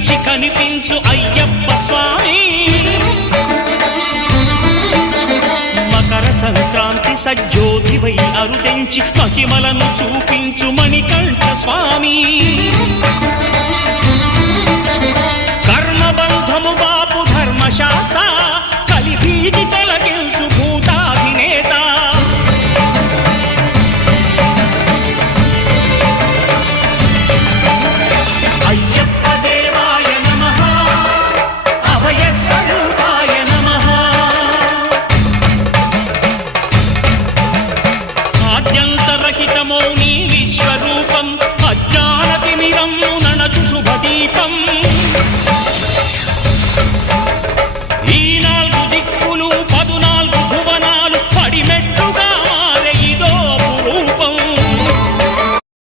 కనిపించి కనిపించు అయ్యప్ప స్వామి. మకర సంక్రాంతి సజ్జోతివై అరుదెంచి మహిమలను చూపించు మణికంఠ స్వామి. కర్మబంధము బాపు ధర్మశాస్త్ర కలిభీతి తొలగించు భూతాధినేత. అయ్యప్ప దేవాయ నమః, అభయ స్వరూపాయ నమః. ఆద్యంతరహితమౌ నీ విశ్వరూపం